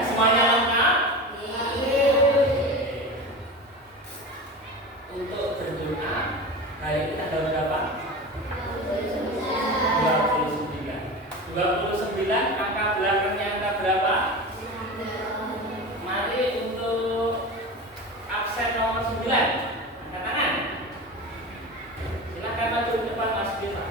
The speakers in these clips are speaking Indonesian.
Semuanya lengkap? Untuk berdoa hari ini tanggal berapa? 29. Angka belakangnya angka berapa? Mari untuk absen nomor 9. Angkat tangan. Silakan maju ke depan Mas Bima.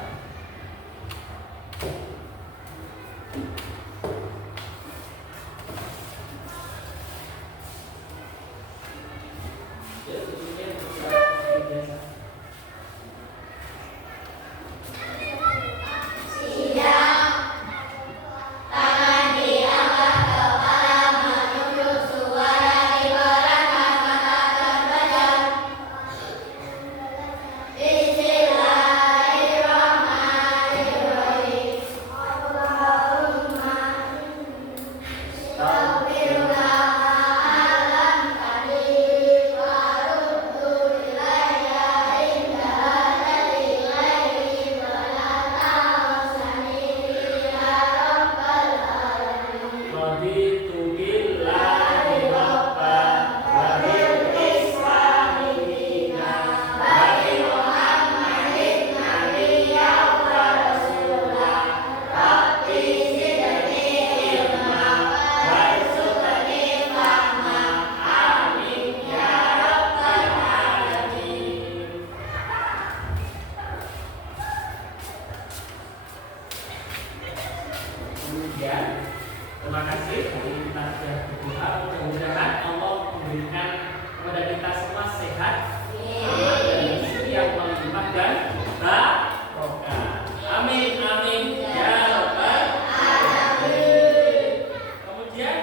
Terima kasih. Hari ini kita sudah berdoa. Mudah-mudahan Allah memberikan kepada kita semua sehat, selamat dan rezeki yang melimpah dan barokah. Amin amin ya rabbal alamin. Kemudian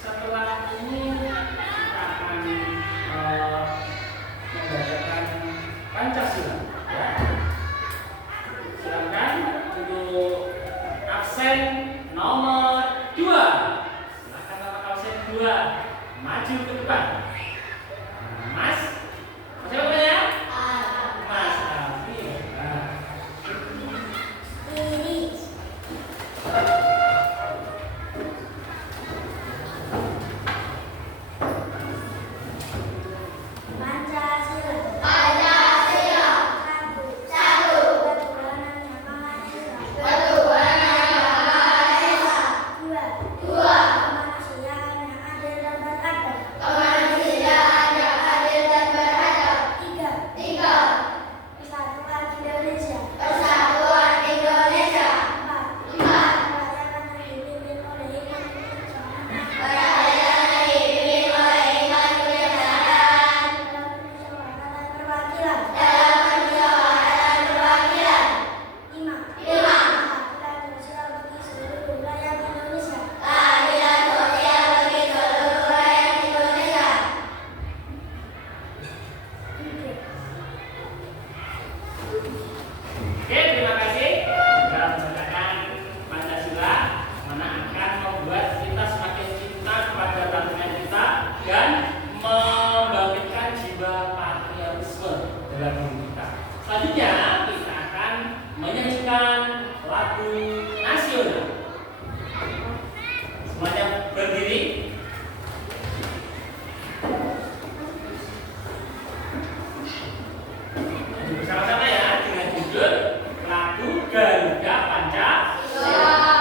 setelah ini kita akan membacakan Pancasila. Ya. Silakan untuk absen nomor 2. Silakan nomor absen 2 maju ke depan. Mas, siapa namanya? Mas Alfi. Selanjutnya kita akan menyanyikan lagu nasional. Semuanya berdiri. Bersama-sama ya dengan judul lagu Garuda Pancasila.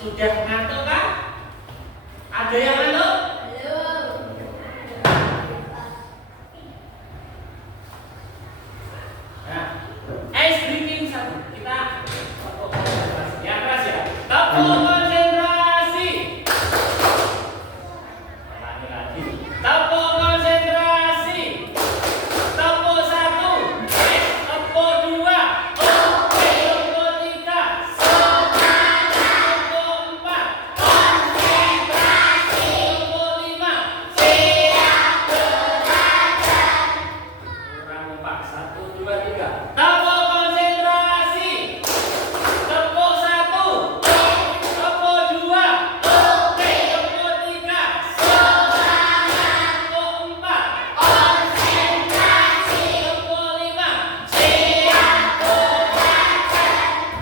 Sudah ngantuk kan? Ada yang ngantuk? Nah, ice breaking satu. Kita tepuk konsentrasi. Yang keras ya. Tepuk konsentrasi. Ulangi lagi. Tepuk konsentrasi. Tepuk satu. Tepuk dua. Oke. Tepuk tiga. Semangat. Tepuk empat. Konsentrasi. Tepuk lima. Siap belajar. Kurang empat. Satu, dua, tiga. Tepuk konsentrasi. Tepuk satu. Tepuk dua. Oke. Tepuk tiga. Semangat. Tepuk empat. Konsentrasi. Tepuk lima. Siap belajar.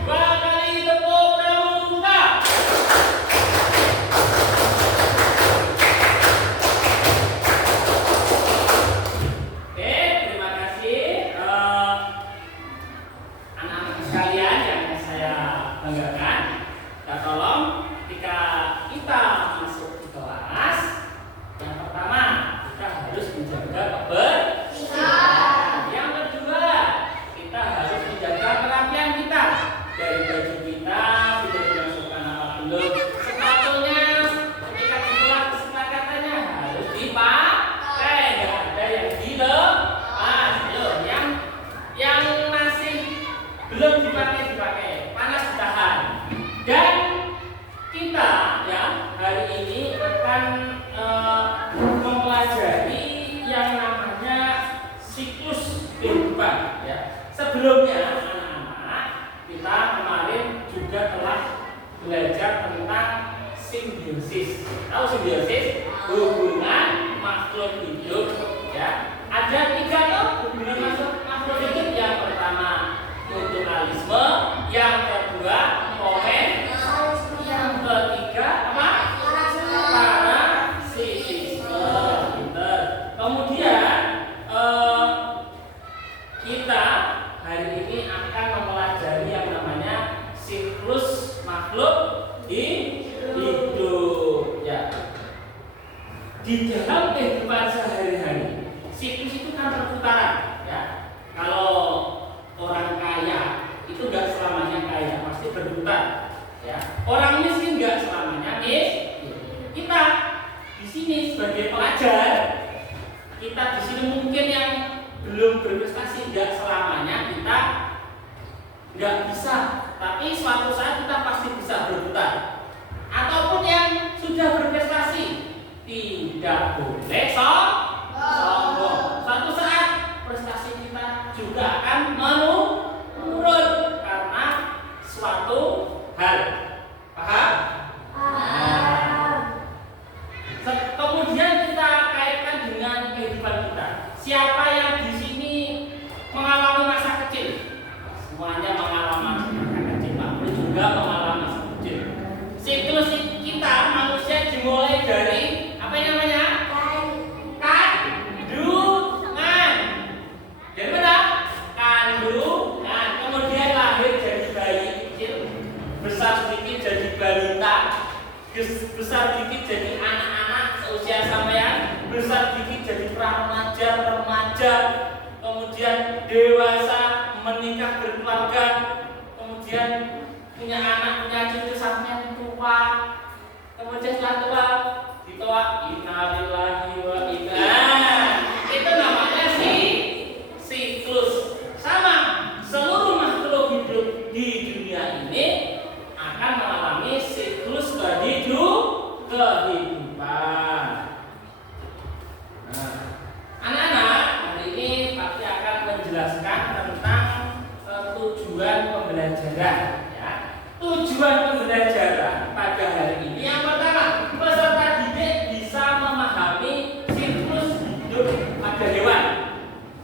Dua kali tepuk pramuka. Oke, terima kasih anak-anak sekalian yang saya banggakan. Dan tolong ketika kita masuk ke kelas, yang pertama kita harus menjaga kebersihan. Yang kedua, kita harus menjaga kerapian kita. Dari baju kita sudah dimasukkan apa belum? Sepatunya ketika di kelas kesepakatannya harus dipakai. Nggak ada yang dilepas. Ayo, yang masih belum dipakai, panas ditahan. Dan kita ya hari ini akan mempelajari yang namanya siklus kehidupan ya. Sebelumnya anak-anak kita kemarin juga telah belajar tentang simbiosis. Tahu simbiosis? Hubungan makhluk hidup ya. Ada tiga tuh hubungan makhluk hidup. Yang pertama mutualisme, yang kedua yang ketiga apa? Parasitisme. Pinter. Kemudian kita hari ini akan mempelajari yang namanya siklus makhluk hidup ya. Di dalam kehidupan sehari-hari, siklus itu kan perputaran ya. Kalau orang kaya itu nggak selamanya kaya, pasti berputar ya. Orang miskin nggak selamanya miskin. Kita di sini sebagai pelajar, kita di sini mungkin yang belum berprestasi, nggak selamanya kita nggak bisa, tapi suatu saat kita pasti bisa berputar. Ataupun yang sudah berprestasi, tidak boleh sombong. Suatu saat prestasi kita juga akan menurun karena suatu hal. Paham? Kemudian kita kaitkan dengan kehidupan kita. Siapa yang di sini mengalami masa kecil? Semuanya mengalami masa kecil. Pak juga mengalami masa kecil. Siklus kita manusia dimulai dari apa yang namanya? Kandungan. Dari mana? Kandungan. Kemudian lahir jadi bayi kecil, besar sedikit jadi balita, besar sedikit jadi anak-anak seusia sampean, besar sedikit jadi remaja, kemudian dewasa, menikah berkeluarga, kemudian punya anak, punya cucu sampai tua, kemudian setelah tua ditoa innalillahi wa inna. Itu namanya siklus. Sama seluruh makhluk hidup di dunia ini akan mengalami siklus kehidupan. Nah, anak-anak hari ini pasti akan menjelaskan tentang tujuan pembelajaran ya. Tujuan pembelajaran pada hari ini yang pertama, peserta didik bisa memahami siklus hidup pada hewan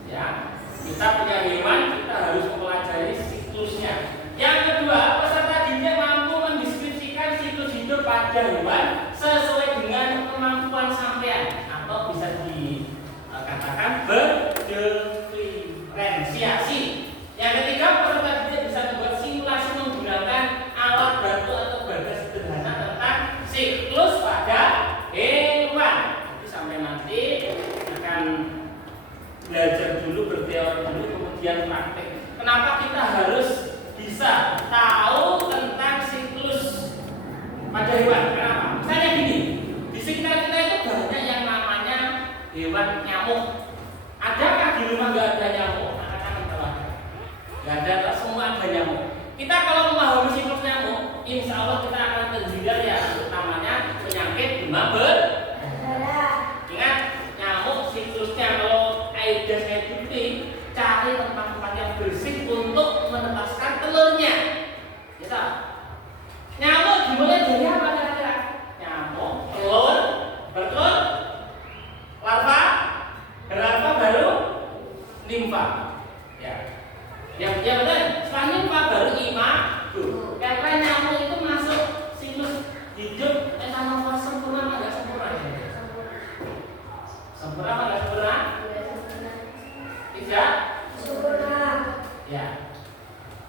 ya. Kita punya hewan, kita harus mempelajari siklusnya. Yang kedua, peserta didik mampu mendeskripsikan siklus hidup pada hewan sesuai dengan kemampuan sampean atau bisa dikatakan berdiferensiasi. Yang ketiga, peserta didik bisa membuat simulasi menggunakan alat bantu atau bagas sederhana pada hewan. Kenapa? Misalnya gini, di sekitar kita itu banyak yang namanya hewan nyamuk. Adakah di rumah nggak ada nyamuk? Anak-anak kalau ada. Nggak ada, semua ada nyamuk. Kita kalau memahami siklus nyamuk, insya Allah kita akan terhindar ya namanya penyakit demam berdarah. Ingat, nyamuk siklusnya kalau Aedes aegypti, cari tempat-tempat yang bersih untuk menetaskan telurnya. Gitu. Nyamuk dimulai dari apa kira-kira? Nyamuk, telur, bertelur, larva, larva baru nimfa. Ya. Yang dia benar. Setelah nimfa baru imago. Karena nyamuk itu masuk siklus hidup metamorfosa sempurna nggak sempurna? Sempurna nggak sempurna? Tidak sempurna. Ya,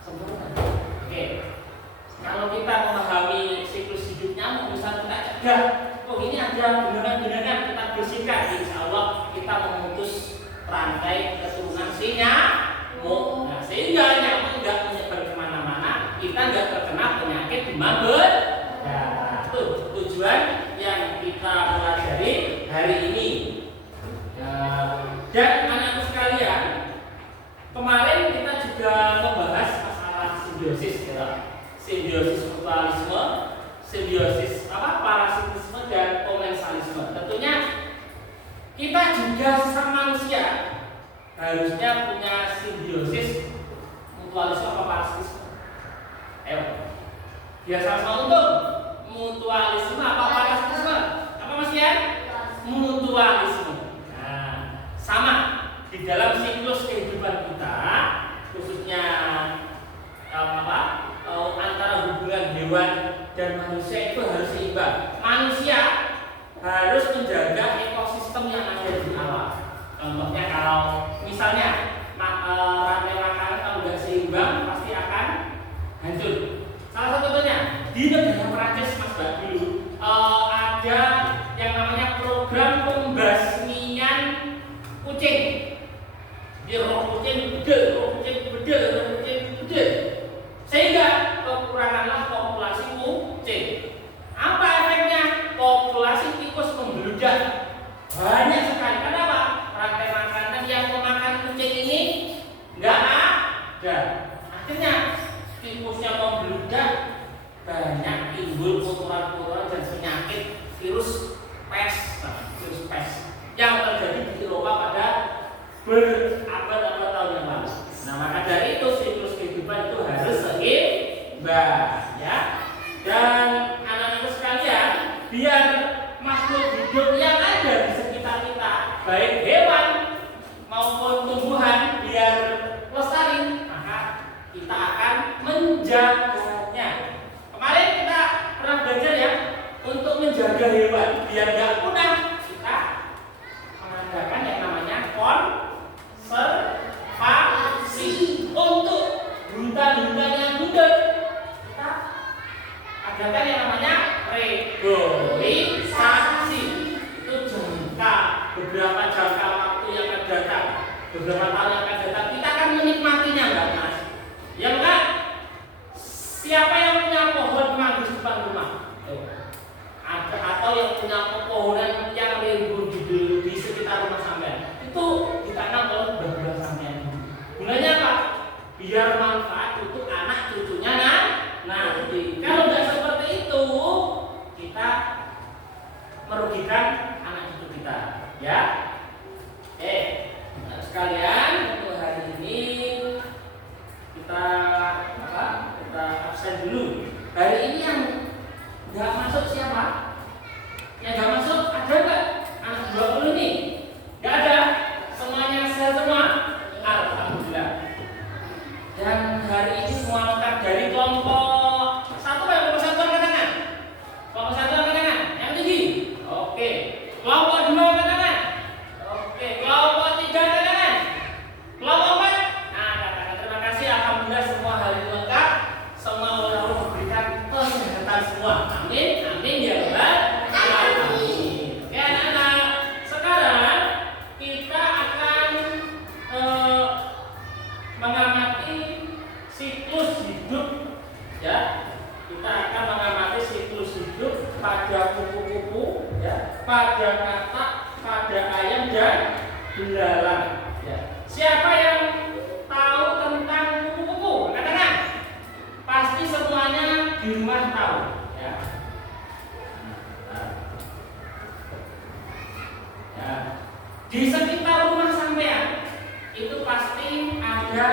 sempurna. Oke. Kalau kita memahami siklus hidup nyamuk, bisa kita cegah. Oh ini ada genangan-genangan, kita bersihkan. Insya Allah kita memutus rantai keturunan si nyamuk. Nah, sehingga nyamuk nggak menyebar kemana-mana, kita nggak terkena penyakit demam berdarah. Itu tujuan yang kita pelajari hari ini. Dan anak-anak sekalian, kemarin kita juga membahas masalah simbiosis, ya. Simbiosis mutualisme, simbiosis parasitisme dan komensalisme. Tentunya kita juga sesama manusia harusnya punya simbiosis mutualisme apa parasitisme. Ayo, biar sama untung. Mutualisme apa parasitisme? Apa Mas Yan? Mutualisme. Nah, sama di dalam siklus kehidupan kita, khususnya antara hubungan hewan dan manusia itu harus seimbang. Manusia harus menjaga ekosistem yang ada di alam. Contohnya kalau misalnya rantai makanan kalau tidak seimbang pasti akan hancur. Salah satu contohnya di negara Perancis, Mas Bayu, ada yang namanya program pembasmian kucing. Di roh kucing bedel, sehingga kekuranganlah populasi kucing. Apa efeknya? Populasi tikus membludak banyak sekali. Kenapa? Rantai makanan yang memakan kucing ini nggak ada. Akhirnya tikusnya membludak, banyak timbul kotoran-kotoran dan penyakit virus pes, yang terjadi di Eropa pada berabad-abad tahun yang lalu. Nah, maka dari itu siklus kehidupan itu harus seimbang, ya. Dan anak-anak sekalian, biar makhluk hidup yang ada di sekitar kita, baik hewan maupun tumbuhan, biar lestari, maka kita akan menjaganya. Kemarin kita pernah belajar ya, untuk menjaga hewan biar nggak punah, kita mengadakan yang namanya konservasi. Untuk hutan-hutan yang gundul, kita adakan yang namanya reboisasi. Itu beberapa jangka waktu yang akan datang, beberapa tahun yang akan datang, kita akan menikmatinya, enggak Mas? Ya enggak? Siapa yang punya pohon manggis di depan rumah? Atau yang punya pepohonan yang rimbun di sekitar rumah sampean, itu ditanam oleh beberapa sampean. Gunanya apa? Biar manfaat untuk anak cucunya nanti. Kalau tidak seperti itu, kita merugikan anak cucu kita, ya. Sekalian untuk hari ini kita absen dulu. Hari ini yang nggak masuk siapa? Yang nggak masuk ada nggak? Anak 20 nih? Nggak ada. Semuanya sehat semua. Alhamdulillah. Dan hari ini semua lengkap dari kelompok 1 apa kelompok 1 angkat tangan? Kelompok 1 angkat tangan. Yang tinggi. Oke. Kelompok 2 angkat tangan. Oke. Kelompok 3 angkat tangan. Kelompok 4. Nah, katakan terima kasih. Alhamdulillah semua hari ini lengkap. Semua Allah memberikan kesehatan semua. Amin. Amin ya Rabbal alamin. Oke anak-anak. Sekarang kita akan mengamati siklus hidup, ya. Kita akan mengamati siklus hidup pada katak, pada ayam dan belalang. Ya. Siapa yang tahu tentang kupu-kupu? Katakan. Pasti semuanya di rumah tahu. Ya. Ya. Di sekitar rumah sampean itu pasti ada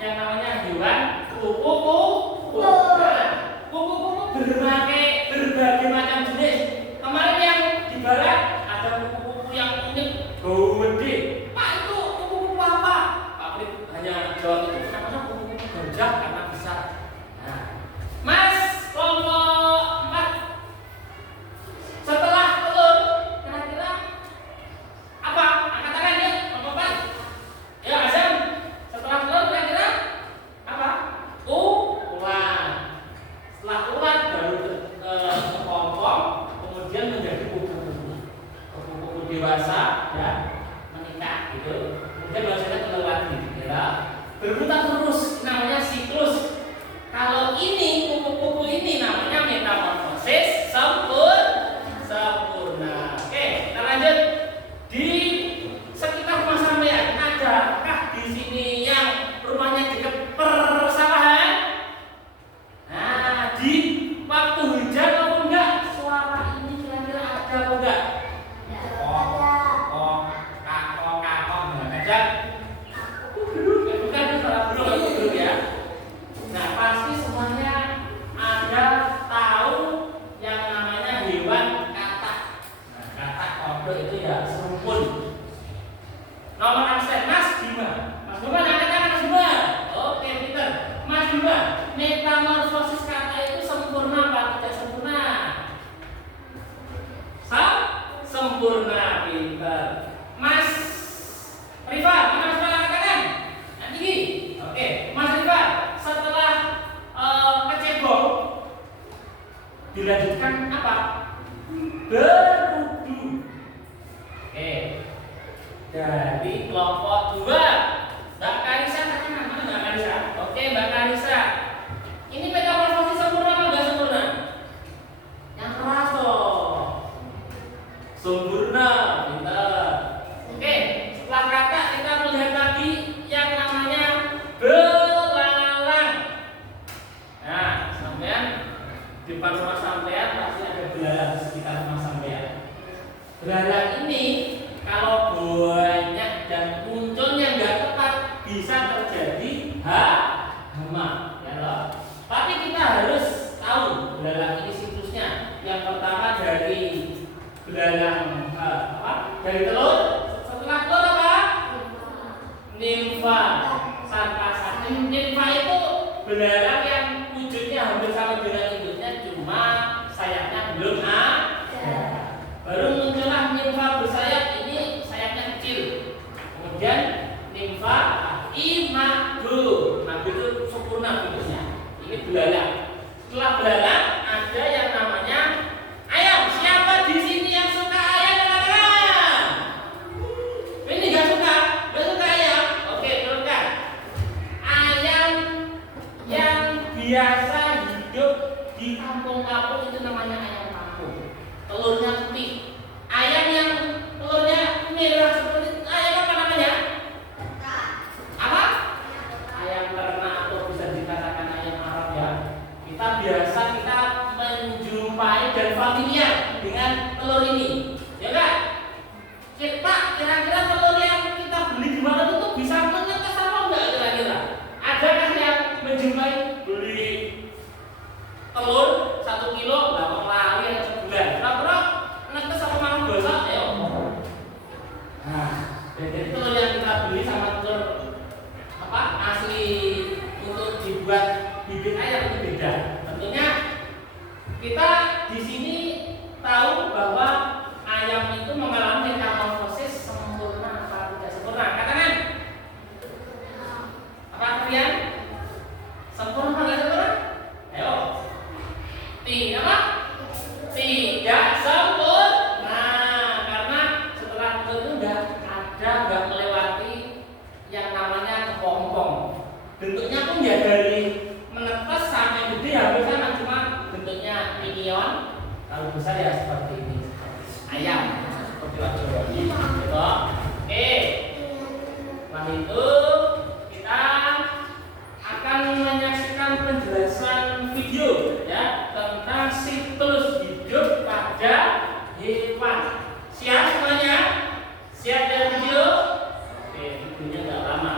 yang namanya hewan kupu-kupu. Nah, kupu-kupu berbagai macam jenis. Kemarin yang di barat ada kupu-kupu yang unik, bau gede. Pak, itu kupu-kupu apa? Pak Prit hanya jawab itu namanya kupu-kupu gajah karena besar. Nah, Mas kelompok 4, setelah telur kira-kira apa? Katakan ya, kelompok 4. Ya, Azam. Setelah telur kira-kira apa? Ular. Setelah ular baru kepompong, kemudian menjadi kupu-kupu. Kupu-kupu dewasa ya, menikah gitu. Kemudian biasanya telur lagi, ya. Berputar terus, namanya siklus. Kalau ini kupu-kupu ini namanya metamorfosis sempurna. Oke, kita lanjut. Di sekitar rumah sampean adakah di sini yang rumahnya dekat persawahan? Nah, di waktu hujan maupun enggak, suara ini kira-kira ada apa enggak? Kakok, ngajak. Bukan suara burung ya. Nah, pasti semuanya ada tahu yang namanya hewan katak. Nah, katak kodok itu ya serumpun. Nomor absen Mas Bima. Mas Bima, katakan Mas Bima. Oke, Peter. Mas Bima, metamorfosis kata itu sempurna apa tidak sempurna? Sempurna, Peter. Mas Rifa, mana Mas Rifa katakan? Nanti gini. Oke, Mas Rifa, setelah kecebong dilanjutkan apa? Berudu. Oke. Dari kelompok 2, Mbak Karisa katakan mana Mbak Karisa? Oke, Mbak Karisa. Ini metamorfosis sempurna apa enggak sempurna? Yang keras loh. Sempurna, pintar. Oke, setelah kata kita melihat lagi yang namanya belalang. Nah, sampean di depan rumah sampean pasti ada belalang di sekitar rumah sampean. Belalang ini kalau banyak dan munculnya nggak tepat bisa terjadi hama, ya loh. Tapi kita harus tahu belalang ini siklusnya. Yang pertama dari belalang dari telur. Setelah telur apa? Nimfa. Sarpasati. Nimfa itu belalang yang wujudnya hampir sama dengan induknya, cuma sayapnya belum ada. Baru muncullah nimfa bersayap, ini sayapnya kecil. Kemudian nimfa imadu. Madu itu sempurna bentuknya. Ini belalang. Setelah belalang ada yang namanya ayam. Siapa di sini yang suka ayam? Katakan. Ini nggak suka ayam. Oke, teruskan. Ayam yang biasa hidup di kampung-kampung itu namanya ayam kampung. Telurnya putih. Ayam yang telurnya merah seperti ayam apa namanya? Apa? Ayam ternak atau bisa dikatakan ayam Arab ya. Kita biasa menjumpai dan familiar dengan telur ini, ya kan? Kita kira-kira telur yang kita beli di mana itu bisa menetes apa enggak kira-kira? Adakah yang menjumpai beli telur 1 kilo berapa lari atau sebulan? Kira-kira netes apa malah dosa? Ayo. Nah, jadi telur yang kita beli sama telur asli untuk dibuat bibit ayam itu beda. Tentunya kita di sini tahu bahwa ayam itu mengalami metamorfosis sempurna atau tidak sempurna. Katakan. Apa kalian? Sempurna atau tidak sempurna? Ayo. Tidak. Tidak sempurna. Karena setelah itu sudah ada nggak melewati yang namanya kepompong. Bentuknya pun ya dari menetes sampai gede hampir sama, cuma bentuknya minion. Kalau besar ya seperti ini. ayam seperti orang Jawa gitu. Oke. Setelah itu kita akan menyaksikan penjelasan video ya tentang siklus hidup pada hewan. Siap semuanya? Siap dari video? Oke, videonya nggak lama.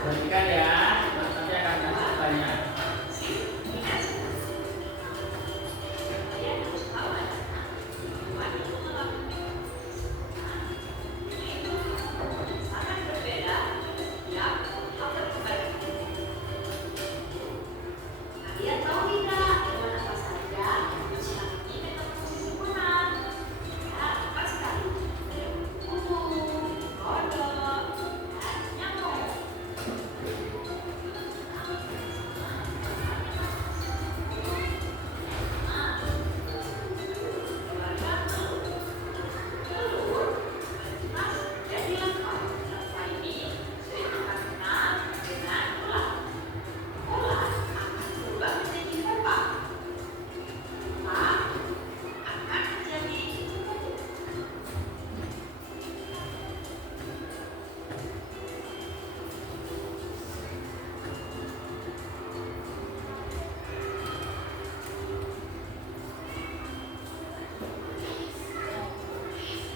Perhatikan ya, nanti akan kasih banyak.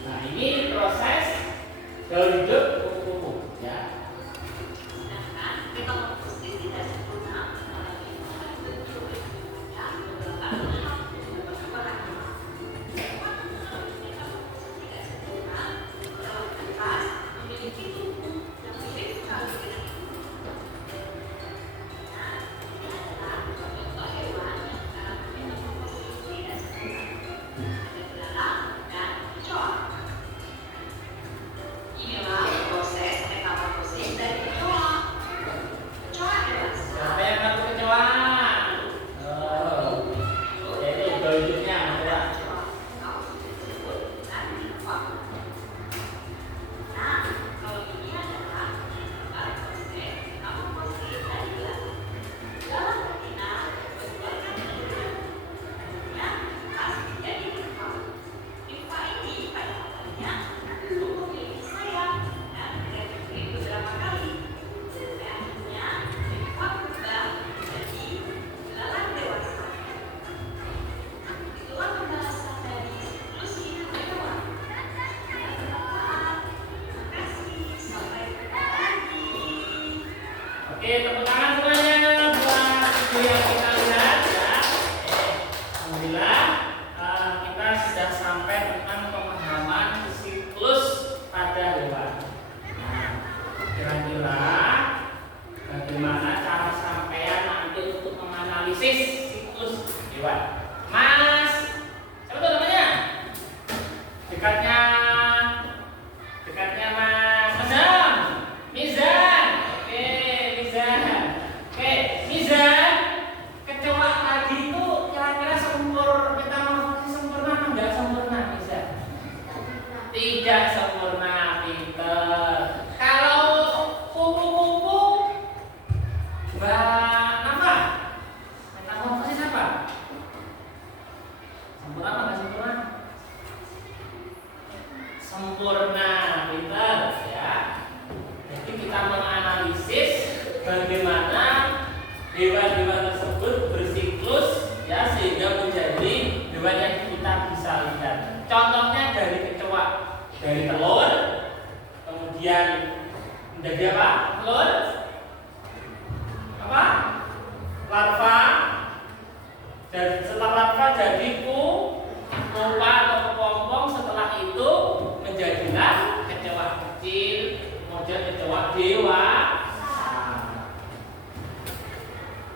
Nah, ini proses daur hidup kupu-kupu ya. Siapa yang ngaku kecoa? Jadi daur hidupnya coba. Oke, tepuk tangan semuanya buat video yang kita lihat ya. Alhamdulillah kita sudah sampai tentang pemahaman siklus pada hewan. Nah, kira-kira bagaimana cara sampean nanti untuk menganalisis siklus hewan? Mas, siapa tuh namanya? Dekatnya Mas Azam, Mizan. Mizan, kecoa tadi itu kira-kira metamorfosis sempurna atau enggak sempurna, Mizan? Tidak sempurna, pinter. Kalau kupu-kupu, Mbak apa? Metamorfosis apa? Jadi apa? Telur apa? Larva. Dan setelah larva jadi pupa atau kepompong. Setelah itu menjadilah kecoa kecil, kemudian kecoa dewa.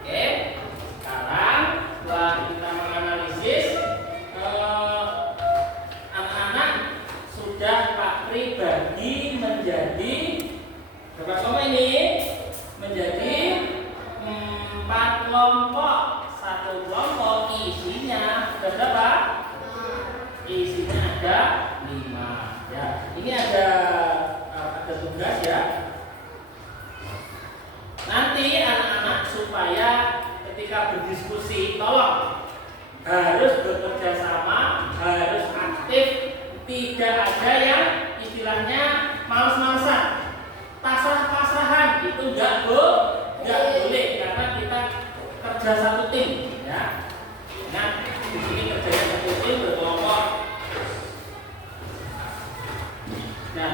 Oke, sekarang setelah kita menganalisis anak-anak sudah Pak Pri bagi menjadi berapa kelompok ini? Menjadi 4 kelompok. Satu kelompok isinya ada berapa? Isinya ada 5. Ya, ini ada tugas ya. Nanti anak-anak supaya ketika berdiskusi tolong harus bekerja sama, harus aktif, tidak ada yang istilahnya males-malesan, pasrah-pasrahan, itu enggak boleh karena kita kerja satu tim ya. Nah, di sini kerjanya satu tim berkelompok. Nah,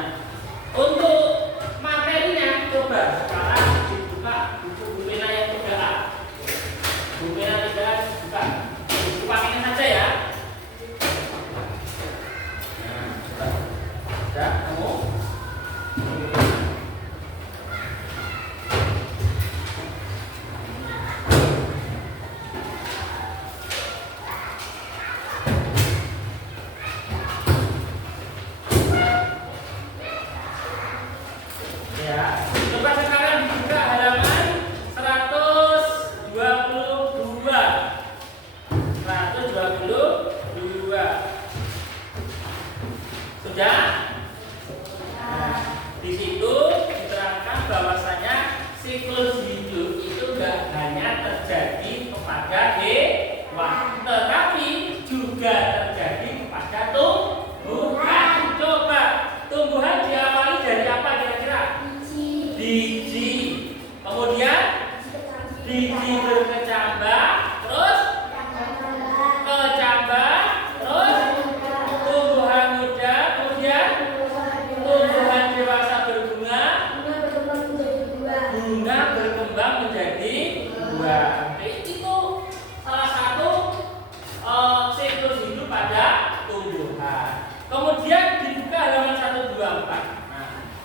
untuk materinya coba sekarang dibuka buku Bumena yang 3A. Bumena 3A dibuka. Dipakai saja ya. Nah, coba. Ya, kamu. Coba sekarang dibuka halaman 122. 122. Sudah? Nah, di situ diterangkan bahwasanya siklus hidup itu enggak hanya terjadi kepada hewan, tetapi juga terjadi kepada tumbuhan. Coba, tumbuhan diawali dari apa kira-kira? Biji. Kemudian biji berkecambah, terus kecambah, terus tumbuhan muda, kemudian tumbuhan dewasa berbunga, bunga berkembang menjadi buah. Itu salah satu siklus hidup pada tumbuhan. Kemudian dibuka halaman 124.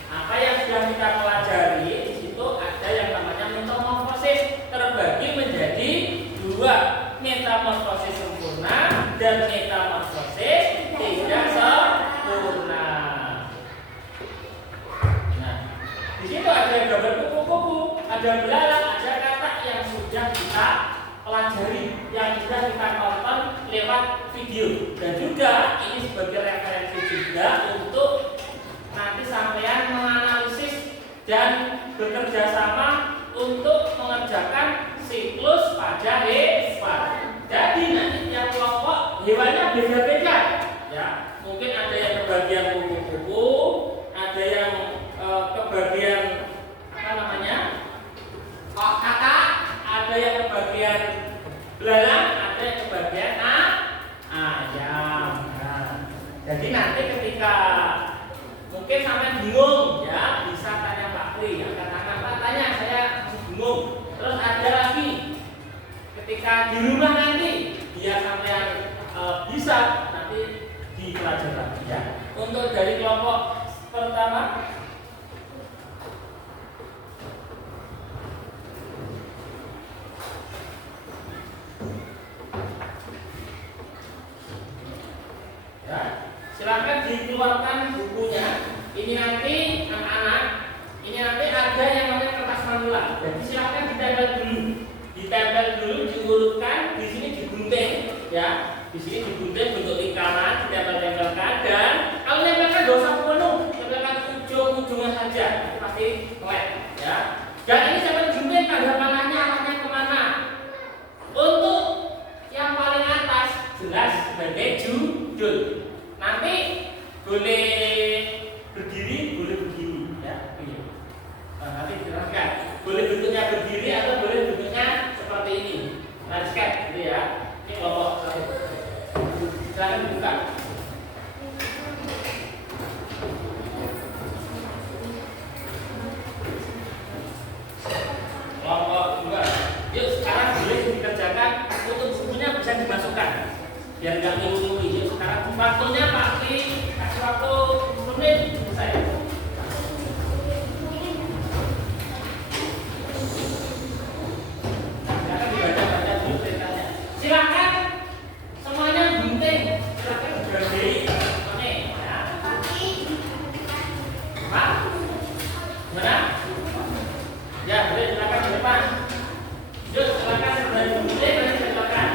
Apa yang sudah kita pelajari di situ ada yang namanya metamorfosis, terbagi menjadi 2, metamorfosis sempurna dan metamorfosis tidak sempurna. Nah, di situ ada gambar kupu-kupu, ada belalang, ada kata yang sudah kita pelajari, yang sudah kita tonton lewat video, dan juga ini sebagai referensi juga untuk nanti sampean menganalisis dan bekerja sama untuk mengerjakan siklus pada hewan. Jadi nanti tiap kelompok hewannya beda-beda ya. Mungkin ada yang kebagian kupu-kupu, ada yang kebagian apa namanya? Kakak, ada yang kebagian belalang, ada yang kebagian ayam. Nah, jadi nanti ketika mungkin sampai bingung ya, bisa tanya Pak Pri. Katakan Pak, tanya, saya masih bingung. Terus ada lagi ketika di rumah nanti dia sampai bisa nanti dipelajari ya. Untuk dari kelompok pertama ya, silakan dikeluarkan bukunya. Ini nanti anak-anak, ini nanti ada yang namanya kertas manula. Jadi silakan ditempel dulu, diurutkan. Di sini digunting, ya. Di sini digunting bentuk lingkaran, ditempel-tempelkan. Dan kalau tempelkan nggak usah penuh, tempelkan ujung-ujungnya saja, itu pasti melek, ya. Dan ini sampai digunting tanda panahnya, arahnya kemana? Untuk yang paling atas jelas sebagai judul. Nanti boleh berdiri, boleh berdiri, ya. Nah, nanti dijelaskan. Boleh bentuknya berdiri atau boleh bentuknya seperti ini. Landscape, gitu ya. Ini kelompok satu. Silakan dibuka. biar nggak minggu hijau. Sekarang waktunya Pak Pri, kasih waktu 10 menit saya. Silakan dibaca-baca dulu ceritanya. Silakan semuanya gunting. Silakan berdiri. Oke, ya. Pak, gimana? Ya, boleh silakan di depan. Yuk, silakan dari gunting, silakan.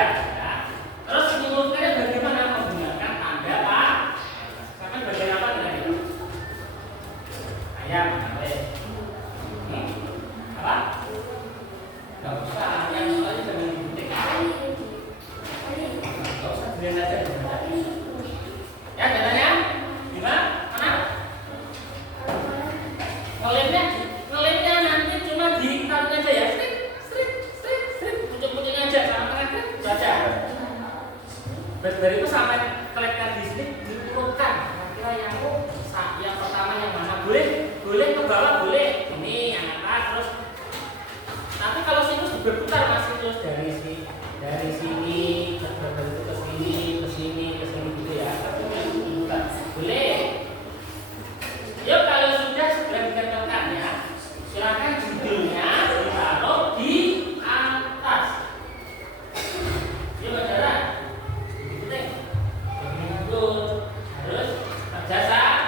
saja. Ya. Terus mengukurnya bagaimana menggunakan tanda pak? Misalkan bagian apa tadi? Ayam, apa? Gak usah, yang soalnya jangan dibutik. Gak usah dilihat aja. Ya, datanya gimana? Mana? Ngelimnya nanti cuma ditaruh aja ya. Strip, pucuk-pucuknya aja sama tengah baca. Dari itu sampai kelihatan di sini diurutkan. Kira yang pertama yang mana? Boleh ke bawah boleh. Ini yang atas terus. Tapi kalau sinus berputar masih terus dari sini ke sini gitu ya. Boleh. Yuk kalau sudah segera ditempelkan ya. Silakan judulnya ditaruh di atas. Yuk saudara. Betul. Harus terjasa.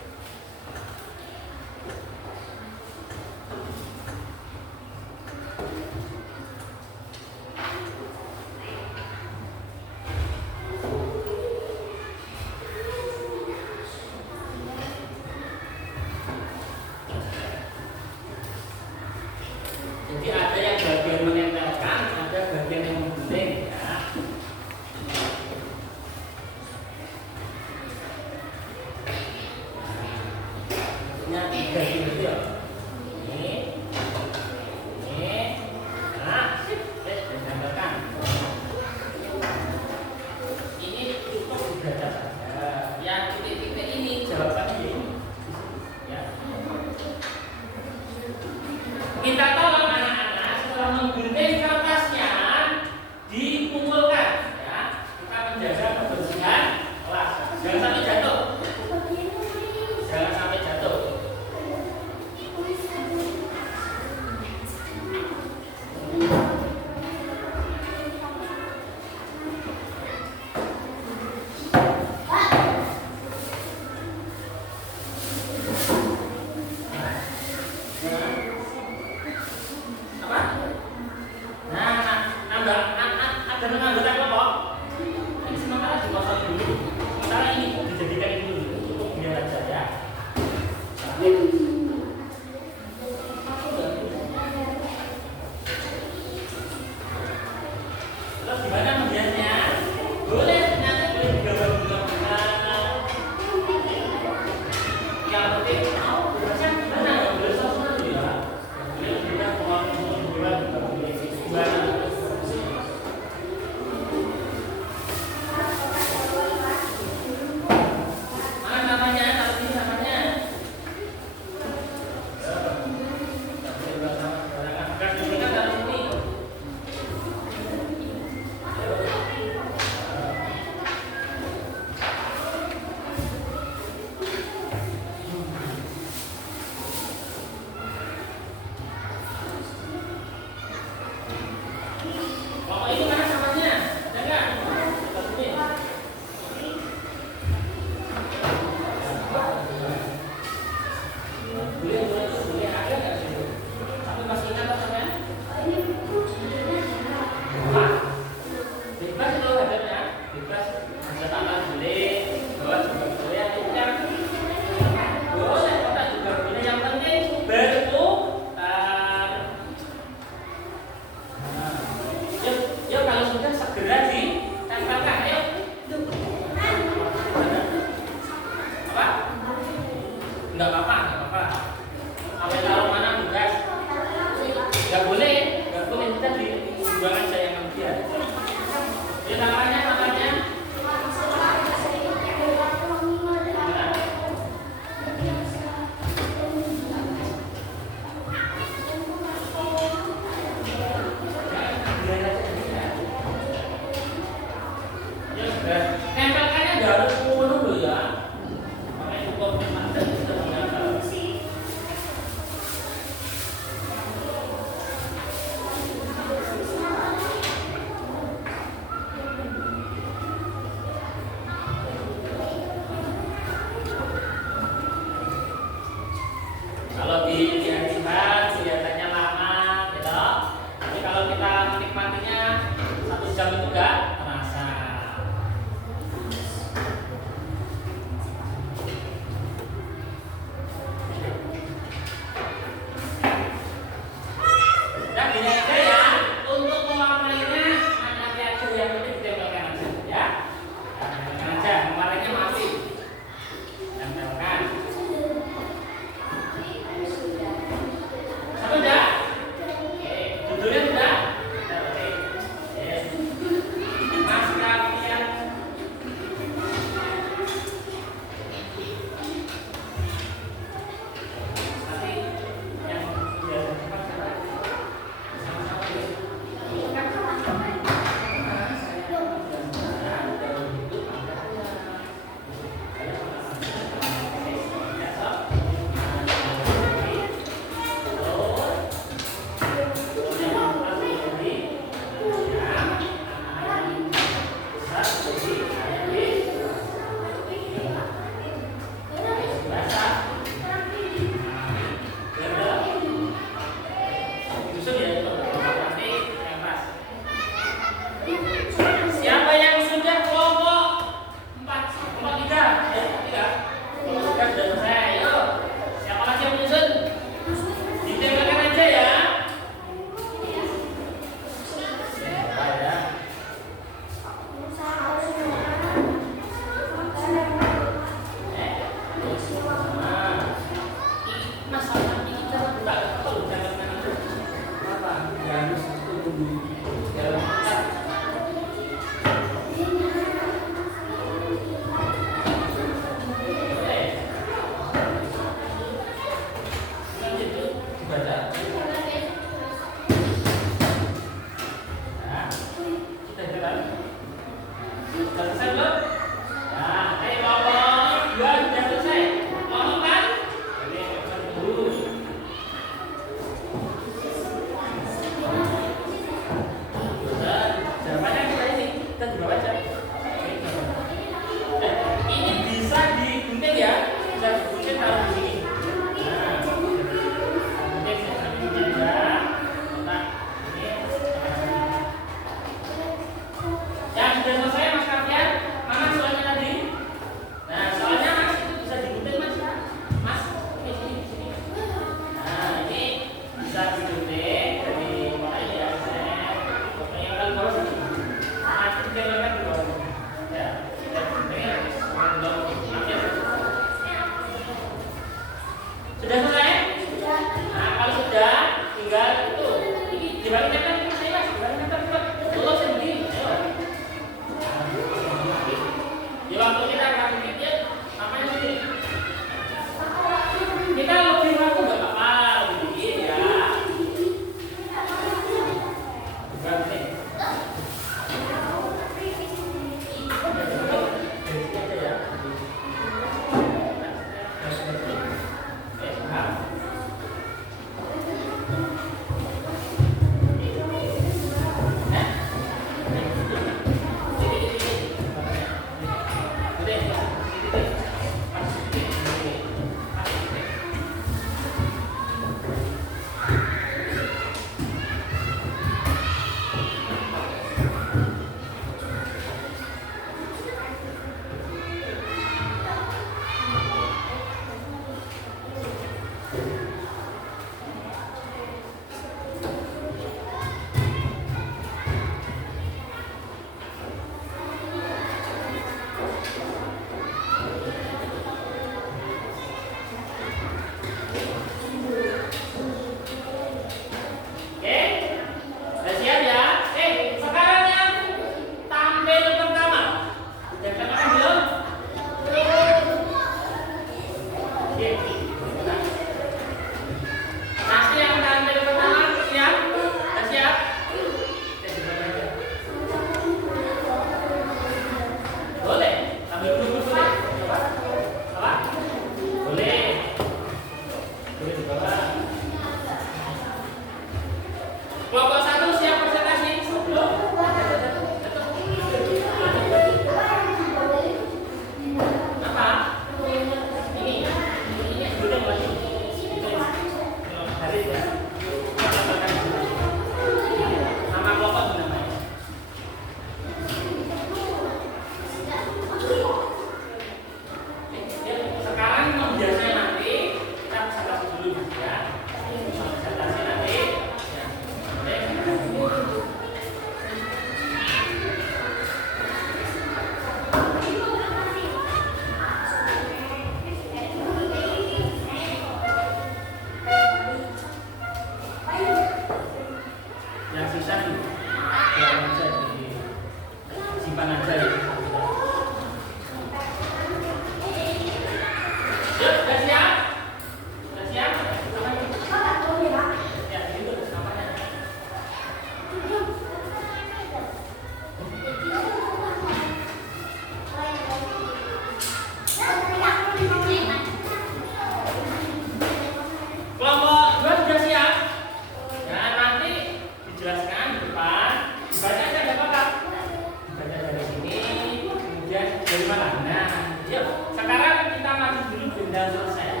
Dari mana? Nah, yuk. Sekarang kita maju dulu benda selesai.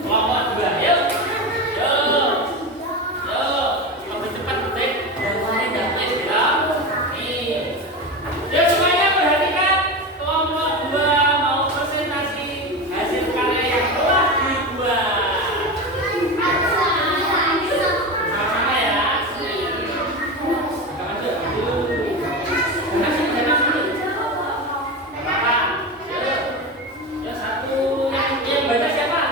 Kelompok 2, yuk. Yuk. Yuk. Lebih cepat detik. Dan saya dapat ya. Nih. Yuk semuanya perhatikan. Kelompok 2 mau presentasi hasil karya yang telah dibuat. Sama-sama ya. Kita maju dulu. Jangan sini. Ya satu yang baca siapa?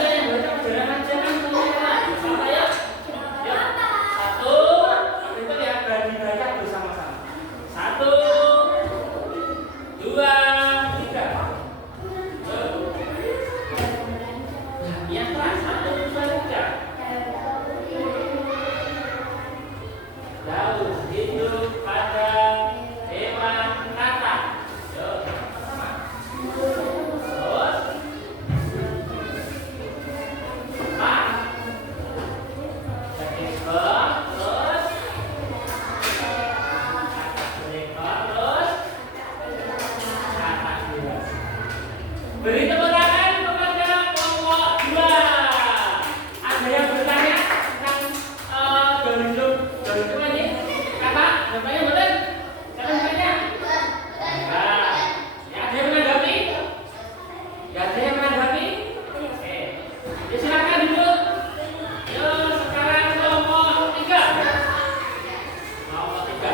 Yang baca jangan sama ya. Ya satu, itu ya dibaca bersama-sama. 1, 2, 3. Yang keras 1, 2, 3. Jauh, hidup pada hewan kata. Yuk, sama-sama. Terus, Pak. Ekor, terus. Ekor, terus. Kata dua. Beri tepuk tangan kepada kelompok 2. Ada yang bertanya tentang dari ini? Kata, jawabannya betul? Siapa yang bertanya? Nah, ya ada yang menanggapi? Ya ada yang menanggapi? Oke. Ya silakan dulu. Yuk, sekarang kelompok 3. Kelompok 3.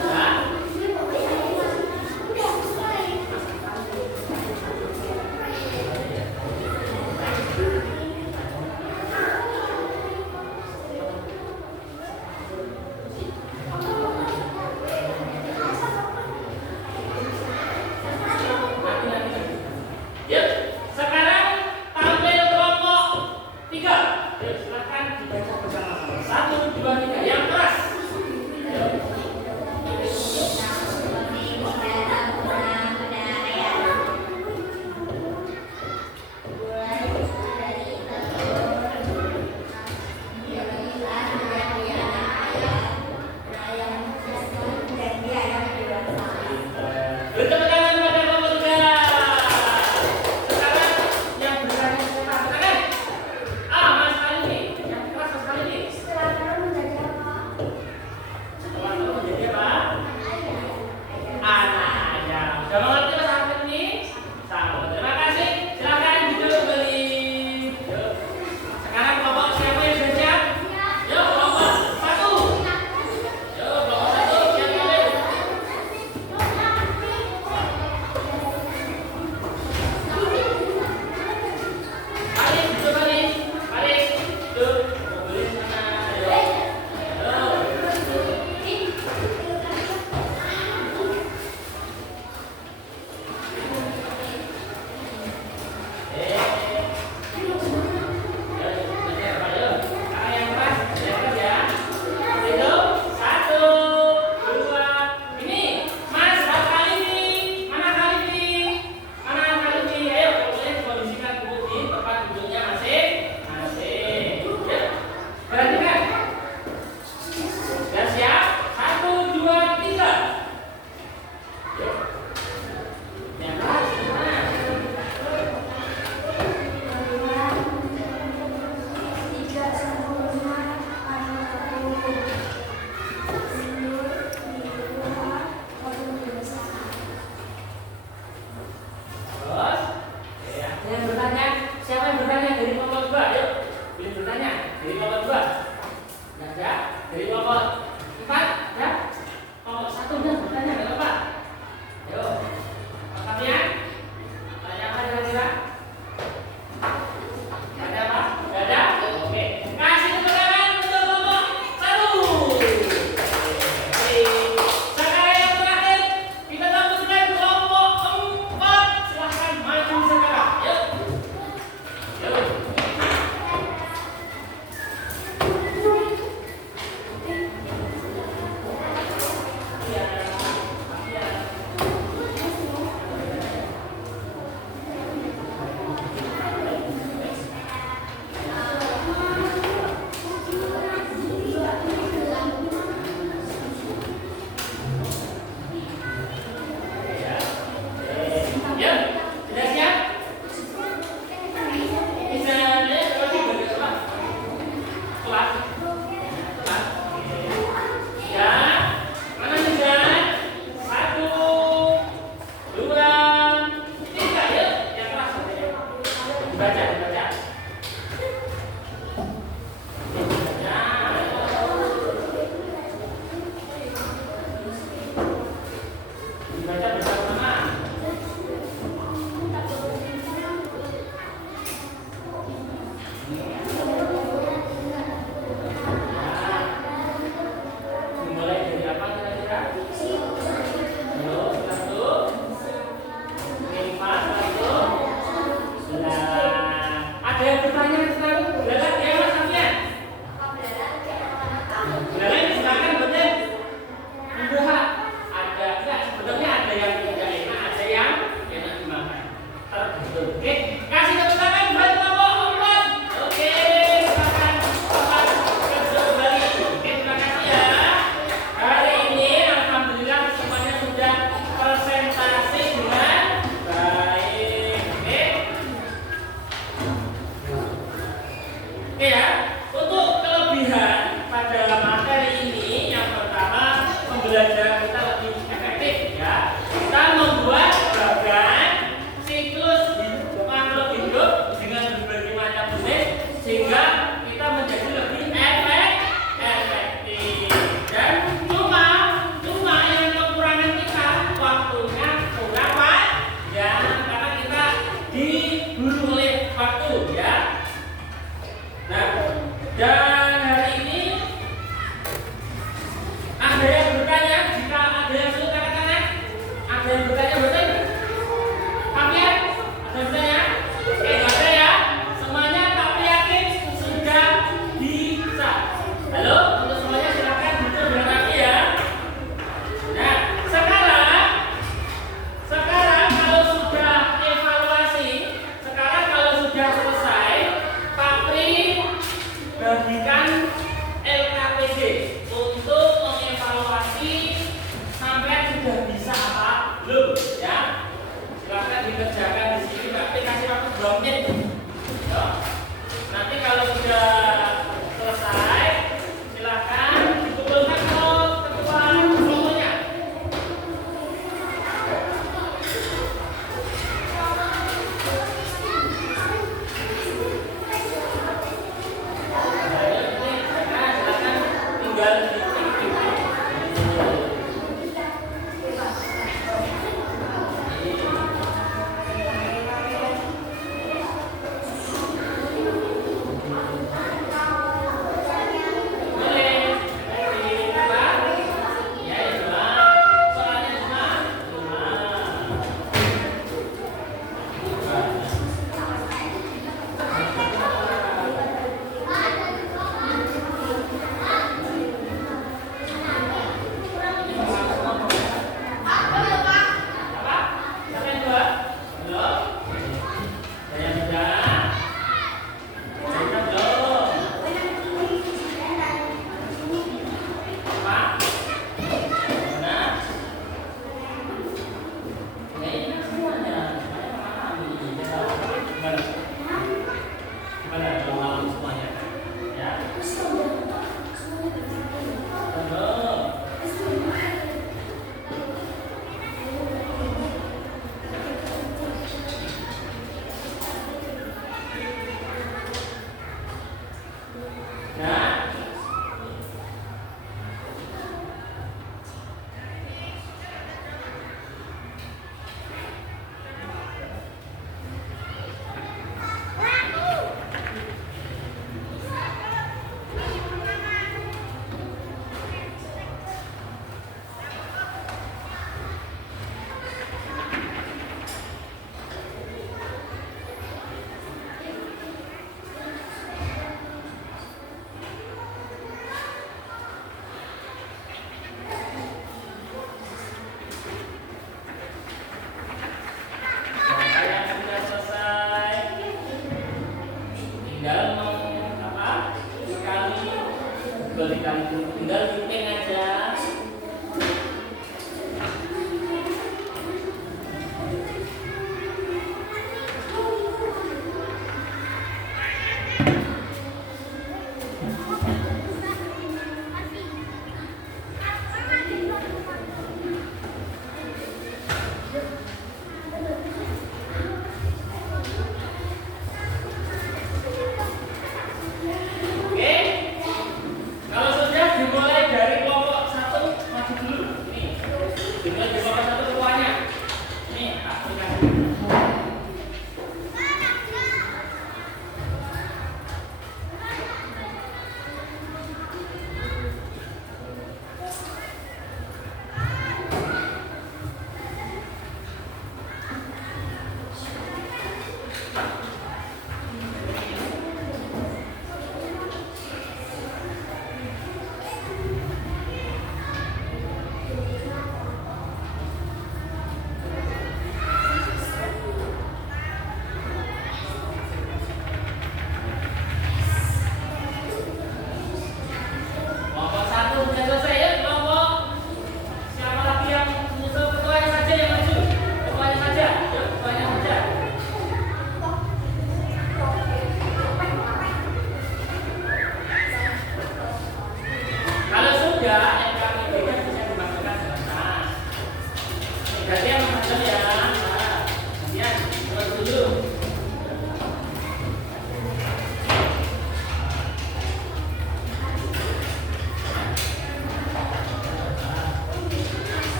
Nah. Yuk, sekarang tampil kelompok 3. Yuk, silakan dibaca bersama-sama. 1, 2, 3. Yang keras. Yuk. Beri tepuk tangan kepada kelompok 3. Sekarang yang bertanya siapa? Silakan. Mas Kali. Yang keras Mas Kali. Setelah kamu menjadi apa? Anak ayam. Sudah mengerti Mas Ahmad ini? Sama. Terima kasih. Silakan duduk kembali. Yuk. Sekarang kelompok siapa yang sudah siap? Yuk, kelompok 1. Yuk, kelompok 1 siap pilih. Balik, duduk balik. Balik. Duduk. Boleh sana. Yuk. Perhatikan. Sudah siap? 1, 2, 3. Yuk. Yang keras, gimana? Terus, ada yang bertanya? Siapa yang bertanya dari kelompok 2? Yuk, pilih bertanya dari kelompok 2. Nggak ada? Dari kelompok 4? Ya? Kelompok 1 udah bertanya, nggak apa-apa. Yuk, Pak Kamian, tanya apa kira-kira? Ada apa? Nggak ada? Oke, kasih tepuk tangan untuk kelompok 1. Sekarang yang terakhir, kita tampilkan kelompok 4. Silahkan maju sekarang. Yuk. Yuk. tinggal tinggal syuting aja.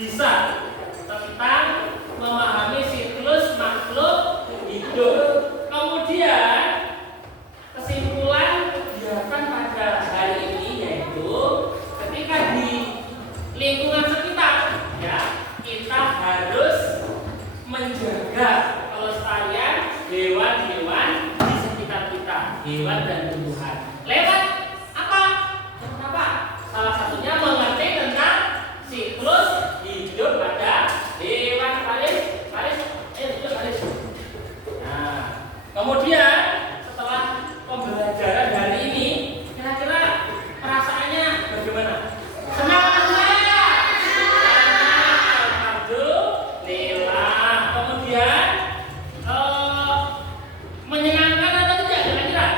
bisa tentang memahami siklus makhluk hidup. Kemudian kesimpulan kegiatan pada hari ini yaitu ketika di lingkungan sekitar, ya, kita harus menjaga kelestarian hewan-hewan di sekitar kita, hewan dan tumbuhan. Lewat apa? Kenapa? Salah satunya mengerti tentang siklus hidup pada hewan. Nah, kemudian setelah pembelajaran hari ini, kira-kira perasaannya bagaimana? Senang atau tidak? Alhamdulillah. Kemudian menyenangkan atau tidak kira-kira?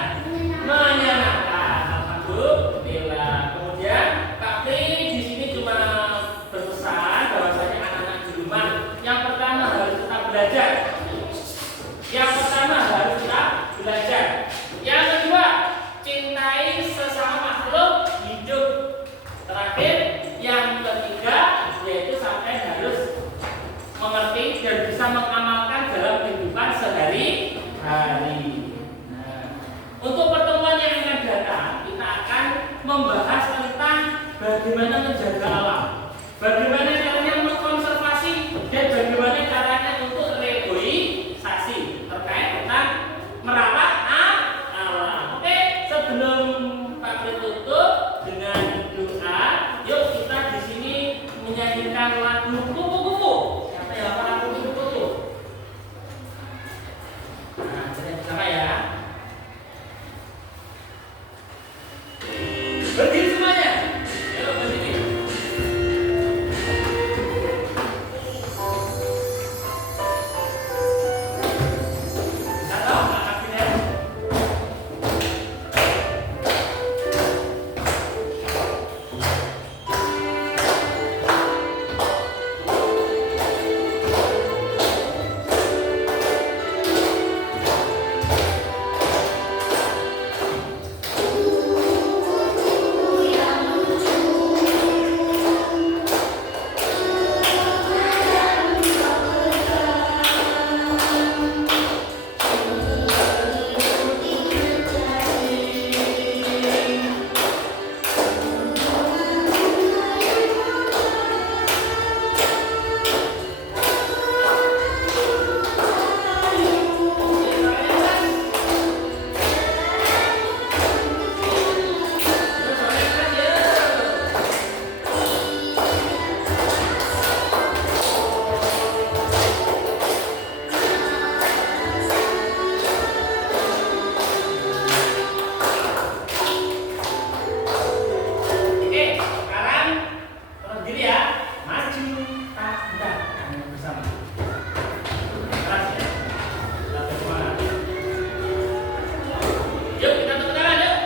Menyenangkan. Alhamdulillah. Kemudian Kak Pri di sini cuma berpesan bahwasanya anak-anak di rumah yang pertama harus tetap belajar. Yang pertama harus tetap belajar. Yang kedua, cintai sesama makhluk hidup. Terakhir, yang ketiga yaitu sampai harus mengerti dan bisa mengamalkan dalam kehidupan sehari-hari. Nah, untuk pertemuan yang akan datang, kita akan membahas tentang bagaimana menjaga alam, bagaimana caranya mengkonservasi, dan bagaimana caranya untuk reboisasi terkait tentang merawat alam. Oke, sebelum Pak Pri tutup dengan doa, yuk kita di sini menyanyikan lagu kupu-kupu. Siapa yang hafal lagu kupu-kupu? Nah, kita bersama ya. Berdiri semuanya. Yuk berdiri. Satu, angkat sini. Oke, sekarang berdiri ya, maju, tak bentar, kami bersama. Keras ya, kita bersemangat. Yuk kita tepuk tangan yuk.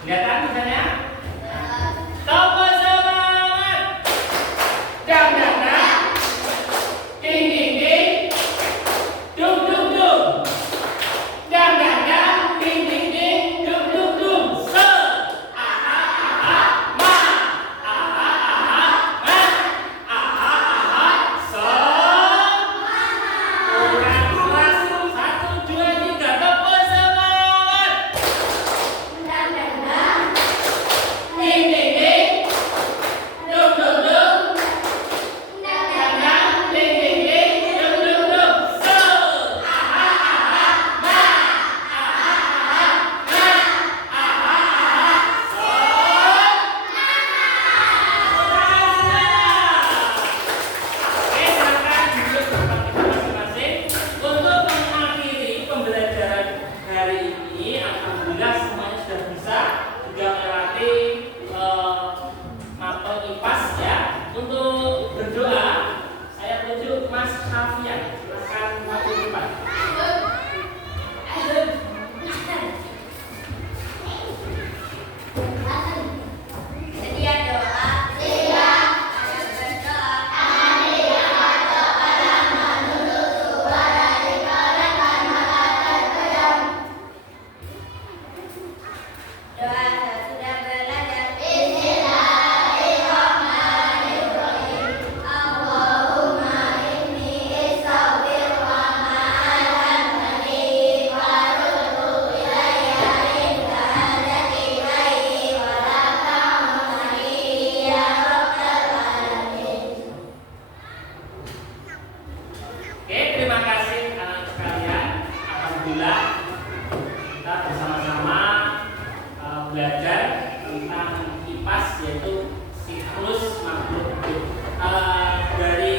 Kelihatan misalnya? Tokoh semangat. Dang dang dang. Ding ding ding. Dung dung dung. Dang dang dang. Ding ding ding. Dung dung dung. Se. Aha aha ma. Aha aha ma. Aha aha so. Kurang keras. 1, 2, 3. Tokoh ini alhamdulillah semuanya sudah bisa juga melewati mapel IPAS ya. Untuk berdoa saya tunjuk Mas Hafian, silakan maju ke depan. Sedia doa. Oke, terima kasih anak sekalian. Alhamdulillah kita bersama-sama belajar tentang IPAS yaitu siklus makhluk hidup. Dari